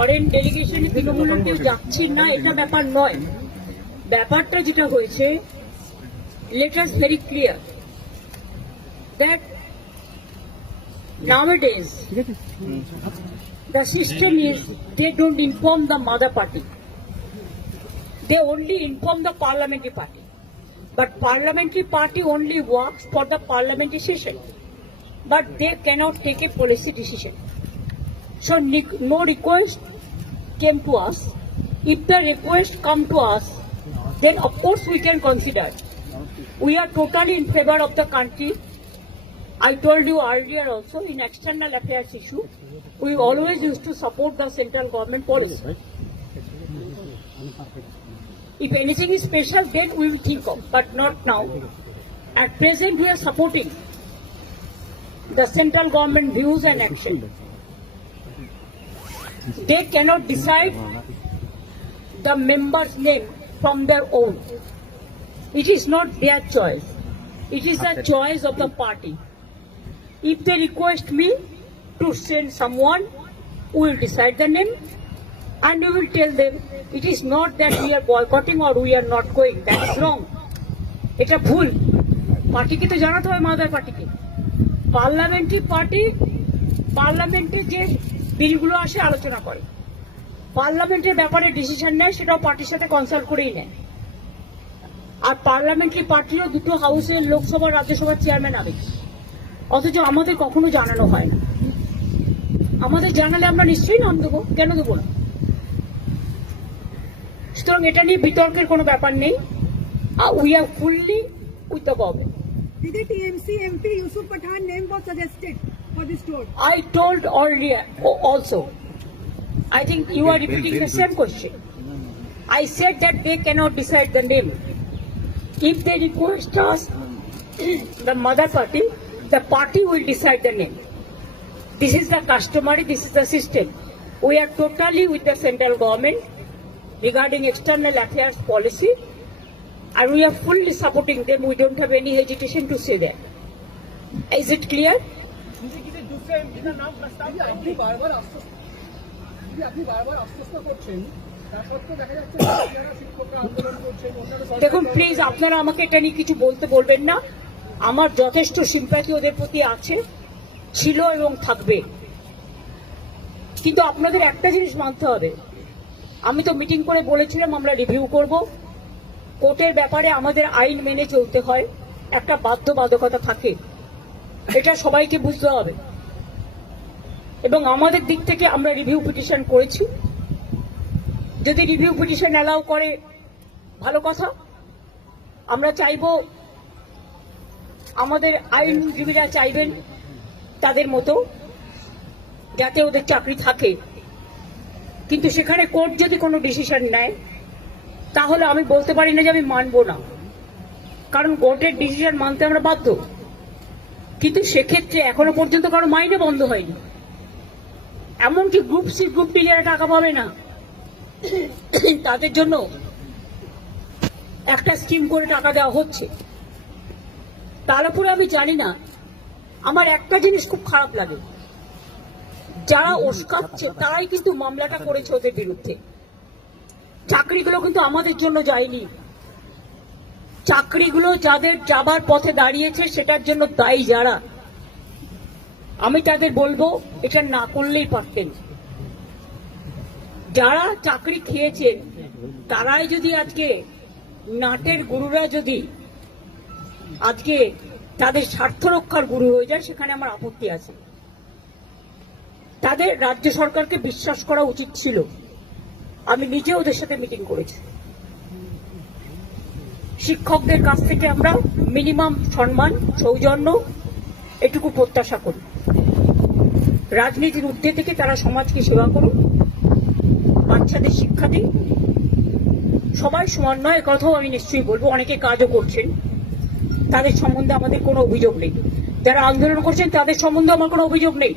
Foreign ডেলিগেশনে তৃণমূলের কেউ যাচ্ছি না এটা ব্যাপার নয়। ব্যাপারটা যেটা হয়েছে, let us very clear that nowadays the system is they don't inform the mother party, they only inform the parliamentary party, but parliamentary party only works for the parliamentary session, but they cannot take a policy decision. So no request came to us. If the request come to us, then of course we can consider. We are totally in favor of the country. I told you earlier also, in external affairs issue, we always used to support the central government policy. If anything is special, then we will think of, but not now. At present, we are supporting the central government views and action. They cannot decide the member's name from their own. It is not their choice. It is the choice of the party. If they request me to send someone, we will decide the name and we will tell them. It is not that we are boycotting or we are not going. That is wrong. এটা ভুল। পার্টিকে তো জানাতে হয় mother পার্টিকে। পার্লামেন্টে যে বিলগুলো আসে আলোচনা করে, পার্লামেন্টের ব্যাপারে ডিসিশন নেয়, সেটাও পার্টির সাথে কনসাল্ট করেই নেয়। আর পার্লামেন্টারি পার্টিরও দুটো হাউসের লোকসভা রাজ্যসভার চেয়ারম্যান হবে, অথচ আমাদের কখনো জানানো হয় না। আমাদের জানালে আমরা নিশ্চয়ই নাম দেবো, কেন দেবো না? সুতরাং এটা নিয়ে বিতর্কের কোনো ব্যাপার নেই। We are fully with the government. Did the TMC MP Yusuf Pathan name was suggested for this tour? I told earlier also. I think you are repeating the same question. I said that they cannot decide the name. If they request us, the mother party, the party will decide the name. This is the customary, this is the system. We are totally with the central government regarding external affairs policy, and we are fully supporting them. We don't have any hesitation to say that. Is it clear? দেখুন please, আপনারা আমাকে এটা নিয়ে কিছু বলবেন না। আমার যথেষ্ট সিম্প্যাথি ওদের প্রতি আছে, ছিল এবং থাকবে। কিন্তু আপনাদের একটা জিনিস মানতে হবে, আমি তো মিটিং করে বলেছিলাম আমরা রিভিউ করব। কোর্টের ব্যাপারে আমাদের আইন মেনে চলতে হয়, একটা বাধ্যবাধকতা থাকে, এটা সবাইকে বুঝতে হবে। এবং আমাদের দিক থেকে আমরা রিভিউ পিটিশন করেছি। যদি রিভিউ পিটিশন অ্যালাউ করে ভালো কথা। আমরা চাইব, আমাদের আইনজীবীরা চাইবেন তাদের মতো যাতে ওদের চাকরি থাকে। কিন্তু সেখানে কোর্ট যদি কোনো ডিসিশন নেয়, তাহলে আমি বলতে পারি না যে আমি মানব না, কারণ কোর্টের ডিসিশন মানতে আমরা বাধ্য। কিন্তু সেক্ষেত্রে এখনো পর্যন্ত কারো মাইনে বন্ধ হয়নি, এমনকি গ্রুপ সি গ্রুপ ডি যারা টাকা পাবে না তাদের জন্য একটা স্কিম করে টাকা দেওয়া হচ্ছে। তার উপরে আমি জানি না, আমার একটা জিনিস খুব খারাপ লাগে, যারা ওস্কাচ্ছে তারাই কিন্তু মামলাটা করেছে ওদের বিরুদ্ধে। চাকরিগুলো কিন্তু আমাদের জন্য যায়নি, চাকরিগুলো যাদের যাবার পথে দাঁড়িয়েছে সেটার জন্য দায়ী যারা, আমি তাদের বলবো এটা না করলেই পারতেন। যারা চাকরি খেয়েছেন তারাই যদি আজকে নাটের গুরুরা যদি আজকে তাদের স্বার্থ রক্ষার গুরু হয়ে যায়, সেখানে আমার আপত্তি আছে। তাদের রাজ্য সরকারকে বিশ্বাস করা উচিত ছিল। আমি নিজে ওদের সাথে মিটিং করেছি। শিক্ষকদের কাছ থেকে আমরা মিনিমাম সম্মান, সৌজন্য এটুকু প্রত্যাশা করি। রাজনীতির ঊর্ধ্বে থেকে তারা সমাজকে সেবা করুন, বাচ্চাদের শিক্ষা দিন। সবাই সমান নয়, কথাও আমি নিশ্চয়ই বলবো। অনেকে কাজও করছেন, তাদের সম্বন্ধে আমাদের কোনো অভিযোগ নেই। যারা আন্দোলন করছেন তাদের সম্বন্ধে আমার কোনো অভিযোগ নেই।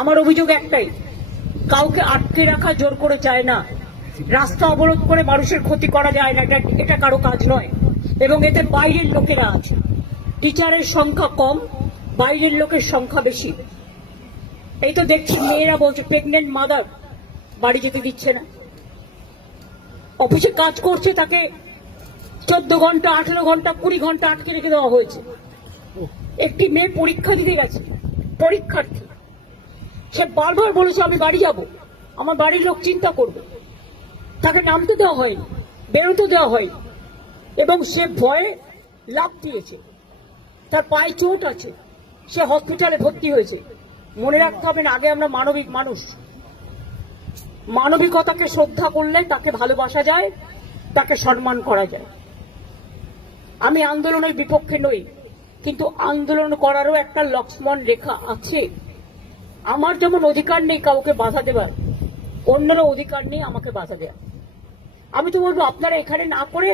আমার অভিযোগ একটাই, কাউকে আটকে রাখা জোর করে চায় না, রাস্তা অবরোধ করে মানুষের ক্ষতি করা যায় না, এটা কারো কাজ নয়। এবং এতে বাইরের লোকেরা আছে, টিচারের সংখ্যা কম, বাইরের লোকের সংখ্যা বেশি। এই তো দেখছি মেয়েরা বলছে, প্রেগনেন্ট মাদার বাড়ি যেতে দিচ্ছে না। অফিসে কাজ করছে তাকে 14 ঘন্টা, 18 ঘন্টা, 20 ঘন্টা আটকে রেখে দেওয়া হয়েছে। একটি মেয়ে পরীক্ষা দিতে গেছে, পরীক্ষার্থী, সে বারবার বলেছে আমি বাড়ি যাব, আমার বাড়ির লোক চিন্তা করবে। তাকে নামতে দেওয়া হয়নি, বেরোতে দেওয়া হয়নি, এবং সে ভয়ে লাফ দিয়েছে। তার পায়ে চোট আছে, সে হসপিটালে ভর্তি হয়েছে। মনে রাখতে হবে না, আগে আমরা মানবিক মানুষ, মানবিকতাকে শ্রদ্ধা করলে তাকে ভালোবাসা যায়, তাকে সম্মান করা যায়। আমি আন্দোলনের বিপক্ষে নই, কিন্তু আন্দোলন করারও একটা লক্ষ্মণ রেখা আছে। আমার যেমন অধিকার নেই কাউকে বাধা দেবার, অন্যেরও অধিকার নেই আমাকে বাধা দেওয়া। আমি তো বলবো আপনারা এখানে না করে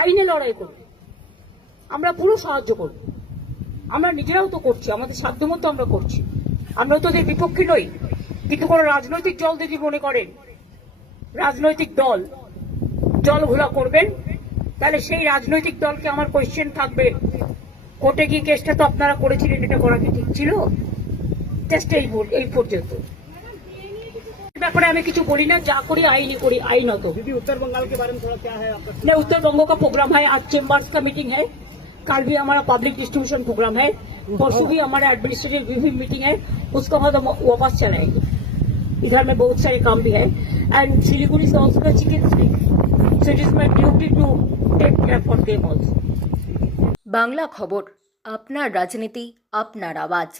আইনে লড়াই করুন, আমরা পুরো সাহায্য করব। আমরা নিজেরাও তো করছি, আমাদের সাধ্যমতো আমরা করছি, আমরা তো ওদের বিপক্ষে নই। কিন্তু কোন রাজনৈতিক দল যদি মনে করেন রাজনৈতিক দল জল ঘোলা করবেন, তাহলে সেই রাজনৈতিক দলকে আমার কোয়েশ্চেন থাকবে, কোর্টে গিয়ে কেসটা তো আপনারা করেছিলেন, এটা করা কি ঠিক ছিল? জাস্ট এই পর্যন্ত ব্যাপারে আমি কিছু বলি না, যা করি আইনি করি, আইনত। दीदी उत्तर बंगाल के बारे में थोड़ा क्या है आपका? नहीं, उत्तर बंगो का प्रोग्राम है, आज चेम्बर्स का मीटिंग है, कल भी हमारा पब्लिक डिस्ट्रीब्यूशन प्रोग्राम है, परसों भी हमारा एडमिनिस्ट्रेटिव रिव्यू मीटिंग है, उसके बाद हम वापस चलाएंगे। इधर में बहुत सारे काम भी है, एंड सिलीगुड़ी से also the chicken stick, so it is my duty to take care for them also. Bangla খবর, আপনার রাজনীতি, আপনার আওয়াজ।